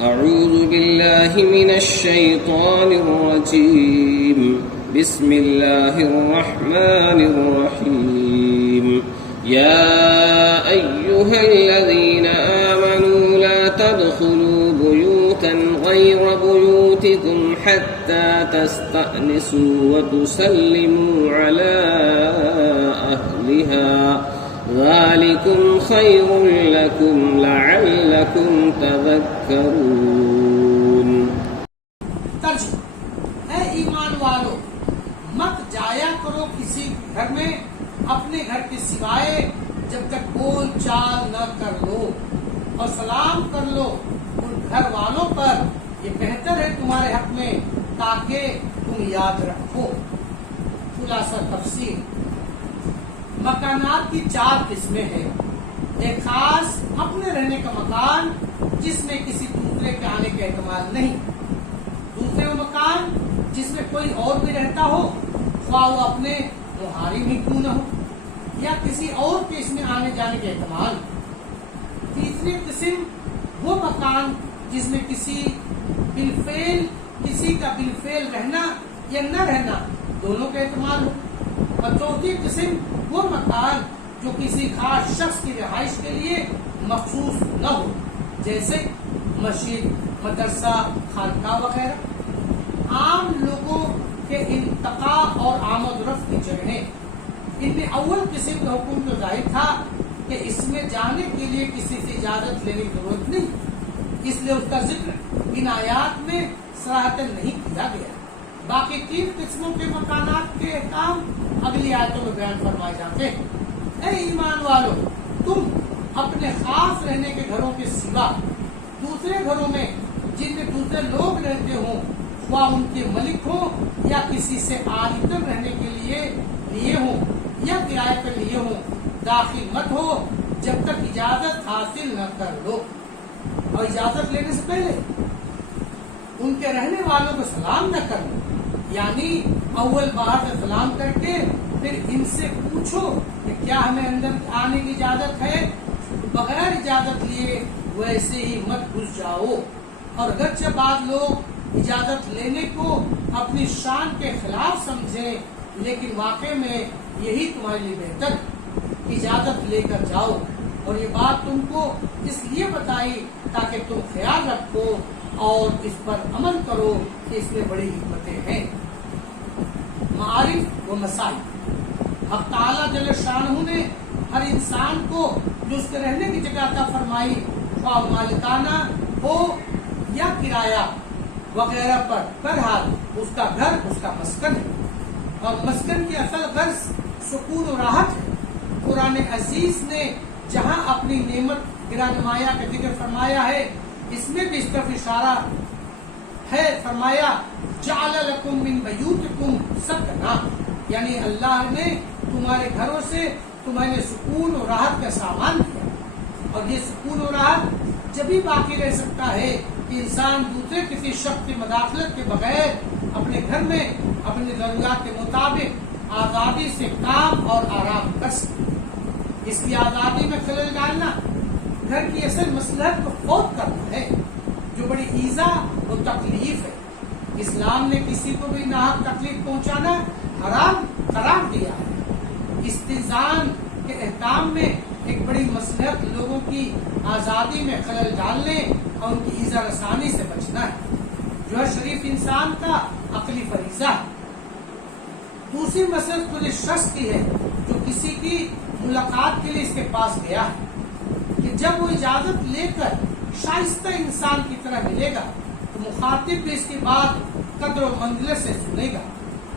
أعوذ بالله من الشيطان الرجيم بسم الله الرحمن الرحيم يا أيها الذين آمنوا لا تدخلوا بيوتا غير بيوتكم حتى تستأنسوا وتسلموا على أهلها ذلكم خير لكم لعلكم تذكرون۔ ترجمہ: اے ایمان والو، مت جایا کرو کسی گھر میں اپنے گھر کے سوائے جب تک بول چال نہ کر لو اور سلام کر لو ان گھر والوں پر، یہ بہتر ہے تمہارے حق میں تاکہ تم یاد رکھو۔ خلاصہ تفسیر: مکانات کی 4 قسمیں ہیں۔ ایک خاص اپنے رہنے کا مکان جس میں کسی دوسرے کے آنے کا احتمال نہیں۔ دوسرے وہ مکان جس میں کوئی اور بھی رہتا ہو، خواہ وہ اپنے محارم ہی کیوں نہ ہو، یا کسی اور کے اس میں آنے جانے کا احتمال۔ تیسری قسم وہ مکان جس میں کسی کا بالفعل رہنا یا نہ رہنا دونوں کا احتمال ہو۔ اور چوتھی قسم وہ مکان جو کسی خاص شخص کی رہائش کے لیے مخصوص نہ ہو، جیسے مسجد، مدرسہ، خانقاہ وغیرہ۔ عام لوگوں کے انتقاء اور آمد و رفت کی جگہیں۔ ان میں اول قسم کا حکم تو ظاہر تھا کہ اس میں جانے کے لیے کسی سے اجازت لینے کی ضرورت نہیں، اس لیے اس کا ذکر ان آیات میں صراحتاً نہیں کیا گیا۔ باقی 3 قسموں کے مکانات کے احکام اگلی آیتوں میں بیان فرمائے جاتے ہیں۔ اے ایمان والو، تم اپنے خاص رہنے کے گھروں کے سوا دوسرے گھروں میں جن میں دوسرے لوگ رہتے ہوں، خواہ ان کے ملک ہوں یا کسی سے عادتاً رہنے کے لیے ہوں یا کرایہ پر لیے ہوں، داخل مت ہو جب تک اجازت حاصل نہ کر لو۔ اور اجازت لینے سے پہلے ان کے رہنے والوں کو سلام نہ کرو، یعنی اول باہر سے سلام کر کے پھر ان سے پوچھو کہ کیا ہمیں اندر آنے کی اجازت ہے۔ بغیر اجازت لیے ویسے ہی مت گھس جاؤ۔ اور اگرچہ بعض لوگ اجازت لینے کو اپنی شان کے خلاف سمجھیں، لیکن واقع میں یہی تمہارے لیے بہتر ہے۔ اجازت لے کر جاؤ، اور یہ بات تم کو اس لیے بتائی تاکہ تم خیال رکھو اور اس پر عمل کرو کہ اس میں بڑی حکمتیں ہیں۔ معارف و مسائل: حق تعالیٰ جل شانہ نے ہر انسان کو جو اس کے رہنے کی جگہ عطا فرمائی، خواہ مالکانہ ہو یا کرایہ وغیرہ پر، بہرحال اس کا گھر اس کا مسکن ہے، اور مسکن کی اصل غرض سکون و راحت ہے۔ قرآن عزیز نے جہاں اپنی نعمت گراں نمایاں کا ذکر فرمایا ہے، اس میں بھی اس طرف اشارہ ہے۔ فرمایا جعل لکم من بیوتکم سکنا، یعنی اللہ نے تمہارے گھروں سے تمہیں سکون و راحت کا سامان دیا۔ اور یہ سکون و راحت جبھی باقی رہ سکتا ہے کہ انسان دوسرے کسی شخص کی مداخلت کے بغیر اپنے گھر میں اپنی ضروریات کے مطابق آزادی سے کام اور آرام کر سکے۔ اس کی آزادی میں خلل ڈالنا گھر کی اصل مصلحت کو فوت کرنا ہے، جو بڑی ایذا و تکلیف ہے۔ اسلام نے کسی کو بھی ناحق تکلیف پہنچانا حرام قرار دیا ہے۔ استئذان کے احکام میں ایک بڑی مصلحت لوگوں کی آزادی میں خلل ڈالنے اور ان کی ایذا رسانی سے بچنا ہے، جو ہے شریف انسان کا عقلی فریضہ ہے۔ دوسری مصلحت کل شخص کی ہے جو کسی کی ملاقات کے لیے اس کے پاس گیا ہے، کہ جب وہ اجازت لے کر شائستہ انسان کی طرح ملے گا تو مخاطب بھی اس کی بات قدر و منزلت سے سنے گا،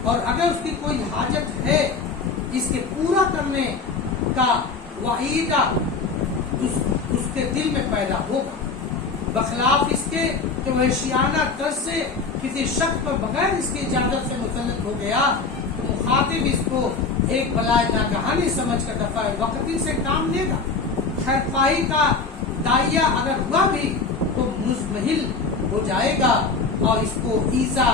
اور اگر اس کی کوئی حاجت ہے اس کے پورا کرنے کا وعیدہ اس کے دل میں پیدا ہوگا، بخلاف اس کے کہ وحشیانہ طرز سے کسی شخص پر بغیر اس کی اجازت سے مسلط ہو گیا تو مخاطب اس کو ایک بلائے ناگہانی سمجھ کر دفعہ وقتی سے کام لے گا۔ خیر خواہی کا داعیہ اگر ہوا بھی تو مزمحل ہو جائے گا اور اس کو ایذا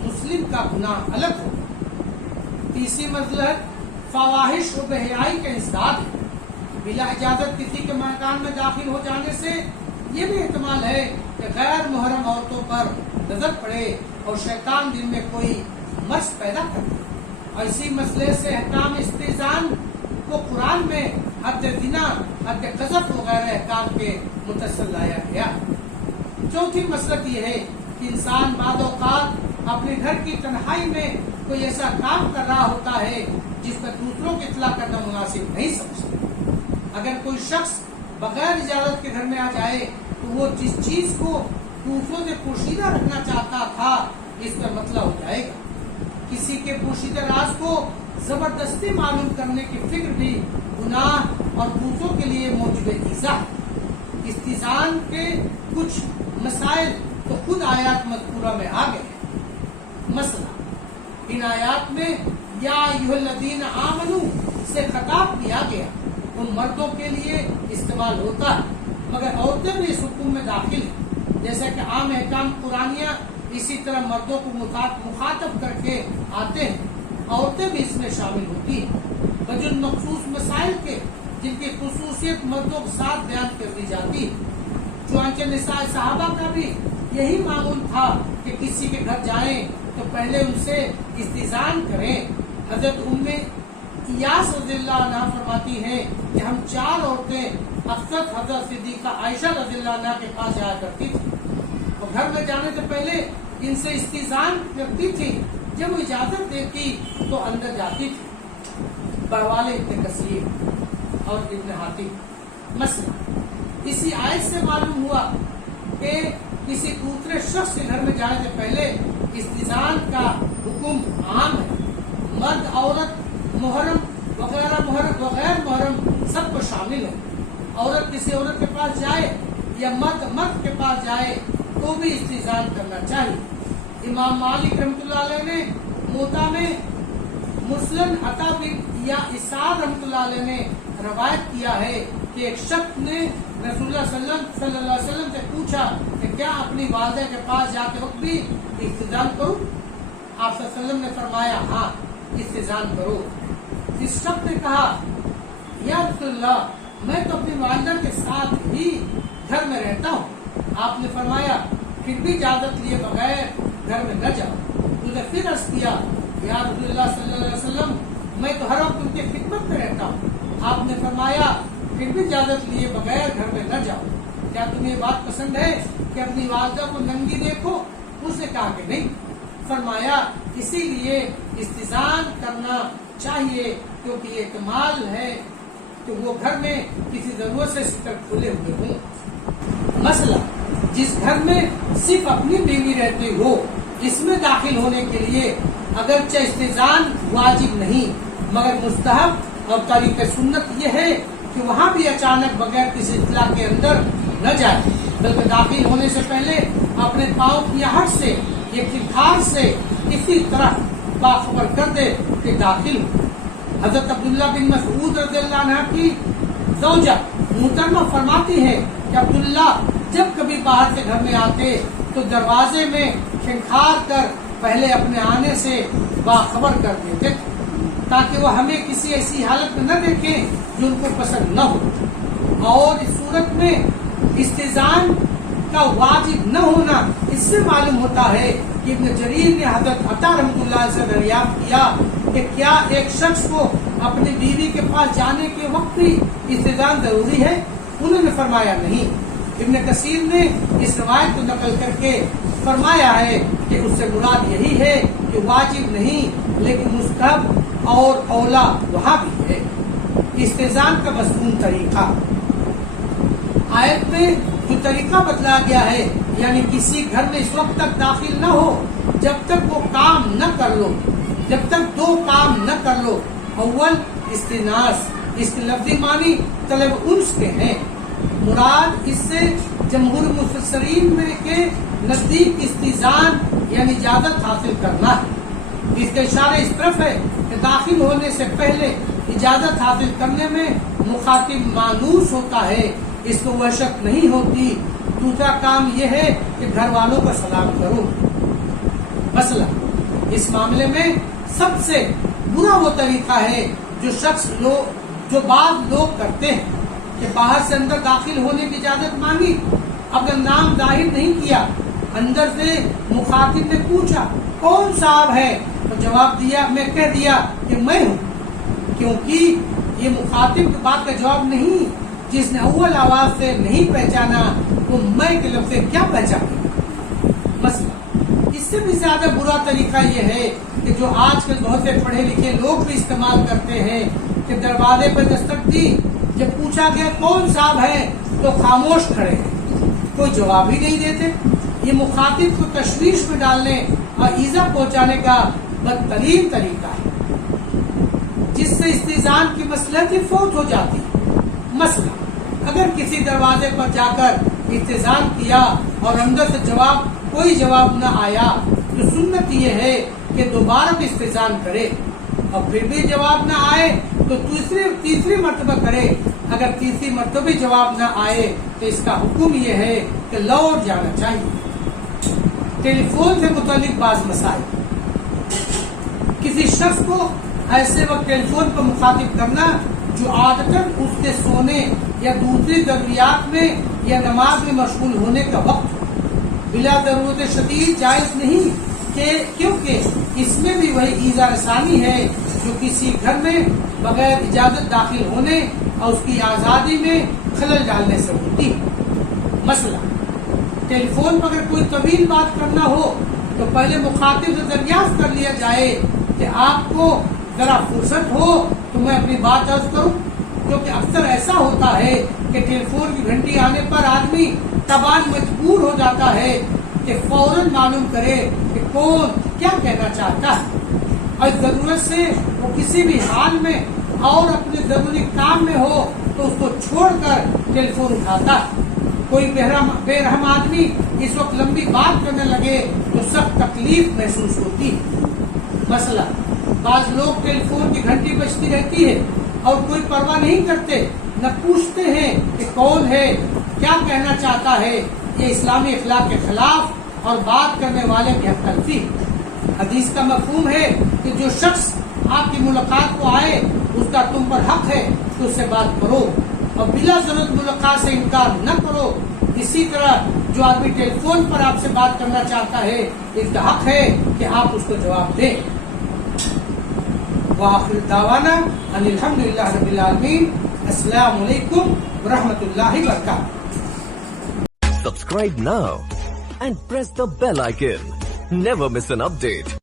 مسلم کا گناہ الگ ہوگا۔ تیسری مصلحت فواحش و بے حیائی کا انسداد ہے۔ بلا اجازت کسی کے مکان میں داخل ہو جانے سے یہ بھی احتمال ہے کہ غیر محرم عورتوں پر نظر پڑے اور شیطان دل میں کوئی مرض پیدا کر دے. اور اسی مسئلے سے احکام استئذان کو قرآن میں حد زنا، حد قذف وغیرہ احکام کے متصل لایا گیا. چوتھی مسلک یہ ہے کہ انسان بعض اوقات اپنے گھر کی تنہائی میں کوئی ایسا کام کر رہا ہوتا ہے جس پر دوسروں کی اطلاع کرنا مناسب نہیں سمجھتا. اگر کوئی شخص بغیر اجازت کے گھر میں آ جائے تو وہ جس چیز کو دوسروں سے پوشیدہ رکھنا چاہتا تھا اس کا مسئلہ ہو جائے گا. کسی کے پوشیدہ راز کو زبردستی معلوم کرنے کی فکر بھی گناہ اور دوسروں کے لیے موجب ایذا ہے. استئذان کے کچھ مسائل تو خود آیات مذکورہ میں آ گئے ہیں. مثلا ان آیات میں یا ایھا الذین آمنوا سے خطاب کیا گیا تو مردوں کے لیے استعمال ہوتا ہے، مگر عورتیں بھی اس حکم میں داخل ہیں. جیسا کہ عام احکام قرآنیہ اسی طرح مردوں کو مخاطب کر کے آتے ہیں، عورتیں بھی اس میں شامل ہوتی ہیں بجن مخصوص مسائل کے جن کی خصوصیت مردوں کے ساتھ بیان کر دی جاتی ہے. چنانچہ نساء صحابہ کا بھی یہی معمول تھا کہ کسی کے گھر جائیں تو پہلے ان سے استئذان کریں. حضرت ام ایاس رضی اللہ عنہ فرماتی ہیں کہ ہم 4 عورتیں اکثر حضرت صدیقہ عائشہ رضی اللہ عنہ کے پاس جایا کرتی تھی اور گھر میں جانے سے پہلے ان سے استئذان کرتی تھی. جب وہ اجازت دیتی تو اندر جاتی تھی. بروال ابن کثیر اور ابن حاتم. مثلا اسی آیت سے معلوم ہوا کہ کسی دوسرے شخص کے گھر میں جانے سے پہلے استئذان کا حکم عام ہے. مرد، عورت، محرم وغیرہ محرم وغیر محرم سب کو شامل ہے. عورت کسی عورت کے پاس جائے یا مرد کے پاس جائے تو بھی استئذان کرنا چاہیے. امام مالک رحمۃ اللہ علیہ نے موطا میں مسلم عطا بن یا اسحاق رحمۃ اللہ علیہ نے روایت کیا ہے کہ ایک شخص نے رسول اللہ صلی اللہ علیہ وسلم سے پوچھا کہ کیا اپنی والدہ کے پاس جاتے وقت بھی استئذان کروں؟ آپ صلی اللہ علیہ وسلم نے فرمایا ہاں استئذان کرو. اس شخص نے کہا یا رسول اللہ میں تو اپنی والدہ کے ساتھ ہی گھر میں رہتا ہوں. آپ نے فرمایا پھر بھی اجازت لیے بغیر گھر میں نہ جاؤ. مجھے پھر عرض کیا یا رسول اللہ صلی اللہ علیہ وسلم میں تو ہر وقت ان کی خدمت میں رہتا ہوں. آپ نے فرمایا پھر بھی اجازت لیے بغیر گھر میں نہ جاؤ. کیا تمہیں یہ بات پسند ہے کہ اپنی والدہ کو ننگی دیکھو؟ اس نے کہا کہ نہیں. فرمایا اسی لیے استئذان کرنا چاہیے کیونکہ یہ کمال ہے کہ وہ گھر میں کسی ضرورت سے ستر کھلے ہوئے ہوں. مثلا جس گھر میں صرف اپنی بیوی رہتی ہو اس میں داخل ہونے کے لیے اگرچہ استئذان واجب نہیں مگر مستحب اور طریق سنت یہ ہے کہ وہاں بھی اچانک بغیر کسی اطلاع کے اندر نہ جائے بلکہ داخل ہونے سے پہلے اپنے پاؤں کی آہٹ سے یا کھار سے اسی طرح باخبر کر دے کہ داخل ہو. حضرت عبداللہ بن مسعود رضی اللہ عنہ کی زوجہ محترمہ فرماتی ہے کہ عبداللہ جب کبھی باہر سے گھر میں آتے تو دروازے میں کھنکھار کر پہلے اپنے آنے سے باخبر کر دیتے تاکہ وہ ہمیں کسی ایسی حالت میں نہ دیکھیں جو ان کو پسند نہ ہو. اور اس صورت میں استئذان کا واجب نہ ہونا اس سے معلوم ہوتا ہے کہ ابن جریر نے حضرت عطا رحمۃ اللہ سے دریافت کیا کہ کیا ایک شخص کو اپنی بیوی کے پاس جانے کے وقت بھی استئذان ضروری ہے؟ انہوں نے فرمایا نہیں. ابن کثیر نے اس روایت کو نقل کر کے فرمایا ہے کہ اس سے مراد یہی ہے کہ واجب نہیں لیکن مستحب اور اولا وہاں بھی ہے. استئذان کا مضمون طریقہ آیت میں جو طریقہ بتلایا گیا ہے یعنی کسی گھر میں اس وقت تک داخل نہ ہو جب تک وہ کام نہ کر لو، جب تک 2 کام نہ کر لو. اول استئناس، اس کے لفظی معنی طلب انس کے ہیں. مراد اس سے جمہور مفسرین میں کے نزدیک استئذان یعنی اجازت حاصل کرنا ہے. اس کا اشارہ اس طرف ہے کہ داخل ہونے سے پہلے اجازت حاصل کرنے میں مخاطب مانوس ہوتا ہے، اس کو وحشت نہیں ہوتی. دوسرا کام یہ ہے کہ گھر والوں کا سلام کرو. مثلا اس معاملے میں سب سے برا وہ طریقہ ہے جو بعض لوگ کرتے ہیں کہ باہر سے اندر داخل ہونے کی اجازت مانگی اپنا نام ظاہر نہیں کیا. اندر سے مخاطب نے پوچھا کون صاحب ہے؟ تو جواب دیا، میں کہہ دیا کہ میں ہوں. کیونکہ یہ مخاطب کی بات کا جواب نہیں. جس نے اول آواز سے نہیں پہچانا وہ میں کے لفظ سے کیا پہچانے. مسئلہ اس سے بھی زیادہ برا طریقہ یہ ہے کہ جو آج کل بہت سے پڑھے لکھے لوگ بھی استعمال کرتے ہیں کہ دروازے پر دستک دی، جب پوچھا گیا کون صاحب ہے تو خاموش کھڑے ہیں، کوئی جواب ہی نہیں دیتے. یہ مخاطب کو تشویش میں ڈالنے اور ایذا پہنچانے کا بدترین طریقہ ہے، جس سے استئذان کی مصلحت فوت ہو جاتی. مسئلہ اگر کسی دروازے پر جا کر استئذان کیا اور اندر سے کوئی جواب نہ آیا تو سنت یہ ہے کہ دوبارہ استئذان کرے، اور پھر بھی جواب نہ آئے تو تیسری مرتبہ کرے. اگر تیسری مرتبہ جواب نہ آئے تو اس کا حکم یہ ہے کہ لوٹ جانا چاہیے. ٹیلی فون سے متعلق بعض مسائل. کسی شخص کو ایسے وقت ٹیلی فون پر مخاطب کرنا جو عادتاً اس کے سونے یا دوسری ضروریات میں یا نماز میں مشغول ہونے کا وقت ہو، بلا ضرورت شدید جائز نہیں، کیونکہ اس میں بھی وہی ایذا رسانی ہے جو کسی گھر میں بغیر اجازت داخل ہونے اور اس کی آزادی میں خلل ڈالنے سے ہوتی ہے. مسئلہ ٹیلی فون پر اگر کوئی طویل بات کرنا ہو تو پہلے مخاطب سے دریافت کر لیا جائے کہ آپ کو ذرا فرصت ہو تو میں اپنی بات عرض کروں، کیونکہ اکثر ایسا ہوتا ہے کہ ٹیلی فون کی گھنٹی آنے پر آدمی تباہ مجبور ہو جاتا ہے کہ فوراً معلوم کرے کہ کون کیا کہنا چاہتا ہے، اور ضرورت سے وہ کسی بھی حال میں اور اپنے ضروری کام میں ہو تو اس کو چھوڑ کر ٹیلی فون اٹھاتا ہے. کوئی بے رحم آدمی اس وقت لمبی بات کرنے لگے تو سخت تکلیف محسوس ہوتی ہے. مسئلہ بعض لوگ ٹیلی فون کی گھنٹی بجتی رہتی ہے اور کوئی پرواہ نہیں کرتے، نہ پوچھتے ہیں کہ کون ہے، کیا کہنا چاہتا ہے. یہ اسلامی اخلاق کے خلاف اور بات کرنے والے کی حق تلفی. حدیث کا مفہوم ہے کہ جو شخص آپ کی ملاقات کو آئے اس کا تم پر حق ہے کہ اس سے بات کرو اور بلا ضرورت ملاقات سے انکار نہ کرو. اسی طرح جو آدمی ٹیلی فون پر آپ سے بات کرنا چاہتا ہے اس کا حق ہے کہ آپ اس کو جواب دیں. وآخر دعوانا ان الحمدللہ رب العالمین. السلام علیکم ورحمۃ اللہ وبرکاتہ. Subscribe now and press the bell icon. Never miss an update.